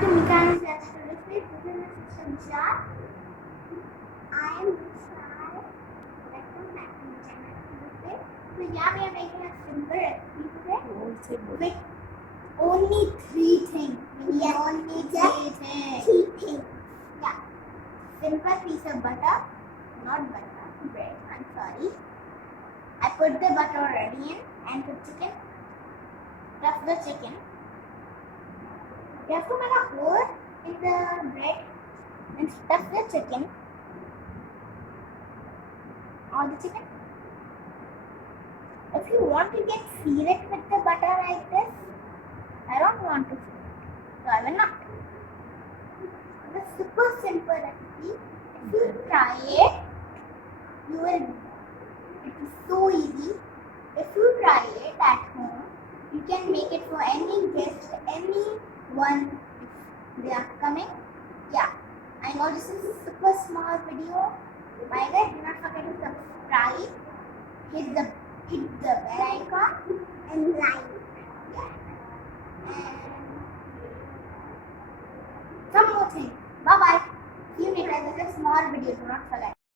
to Mechanics Astronomy. This is my sister Jar. I am Vishal. Welcome back to Mechanics Astronomy. So yeah, we are making a simple recipe today with only three things. Only three things. Yeah. Simple piece of butter. Not butter. Bread. I'm sorry. I put the butter already in and put chicken. Stuff the chicken. You have to make a hole in the bread and stuff the chicken or the chicken. If you want to get seal it with the butter like this, I don't want to seal it, so I will not. It's a super simple recipe. If you try it, you will. It is so easy. If you try it at home, you can make it for any guest, anyone if they are coming. Yeah, I know this is a super small video. By the way, do not forget to subscribe, hit the bell icon and like. Yeah. And some more things. Bye bye. See you later. This is a small video. Do not forget.